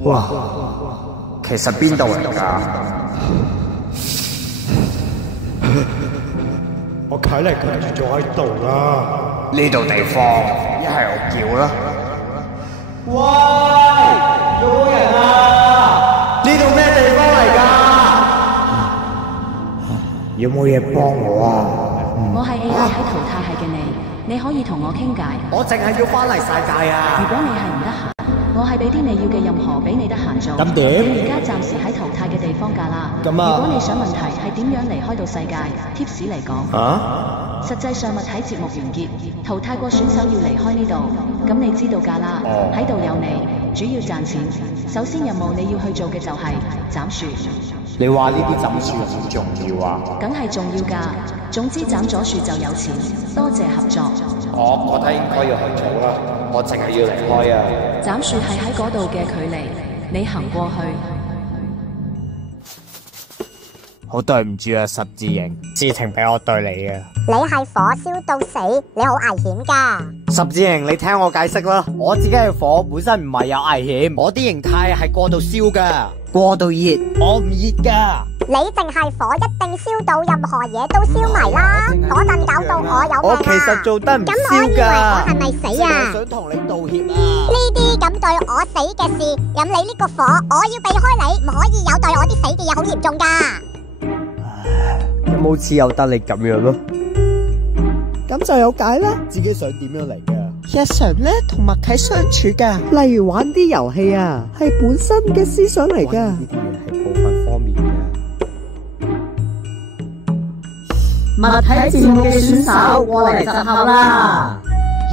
哇，其實邊度嚟㗎？我睇嚟佢住咗喺度啦。呢度地方，一係我叫啦。喂，有冇人啊？呢度咩地方嚟㗎？有冇嘢幫我啊？我係 AI 喺淘汰系嘅你可以同我傾偈。我淨係要返嚟世界啊！如果你係唔得閒，我係俾啲你要嘅任何俾你得閒做。咁點？你而家暫時喺淘汰嘅地方㗎啦。咁啊？如果你想問題係點樣離開到世界 ，tips 嚟講。實際上物體節目完結，淘汰過選手要離開呢度，咁你知道㗎啦。喺度有你，主要賺錢。首先任務你要去做嘅就係斬樹。你話呢啲斬樹好重要啊？梗係重要㗎。總之斬咗樹就有錢。多謝合作。我覺得應該要去做啦，我淨係要離開啊！斬樹係喺嗰度嘅距離，你行過去。好對唔住啊，十字形，事情俾我對你啊。你係火燒到死，你好危險㗎。十字形，你聽我解釋啦。我自己係火，本身唔係有危險。我啲形態係過度燒噶，過度熱，我唔熱噶。你淨係火，一定燒到任何嘢都燒埋啦。嗰陣搞到我有病啊！我其實做得唔咁我以為我係咪死啊？我想同你道歉啊！呢啲咁對我死嘅事，咁你呢個火，我要避開你，唔可以有對我啲死嘅嘢好嚴重㗎。有冇似有得你咁樣咯？咁就有解啦。自己想點樣嚟㗎？日常咧同物體相處噶，例如玩啲遊戲啊，係本身嘅思想嚟噶。呢啲嘢係部分方面嘅。物體節目嘅選手過嚟集合啦！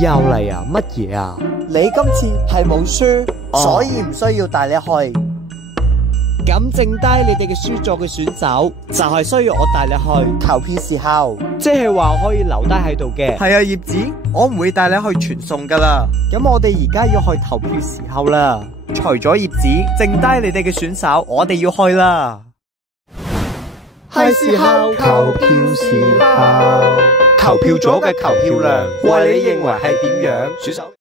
又嚟啊？乜嘢啊？你今次係冇輸，所以唔需要帶你去。咁剩低你哋嘅輸咗嘅選手，就係需要我帶你去投票時候，即係話可以留低喺度嘅。係啊，葉子，我唔會帶你去傳送噶啦。咁我哋而家要去投票時候啦。除咗葉子，剩低你哋嘅選手，我哋要去啦。係時候投票時候，投票咗嘅投票量，為你認為係點樣？選手。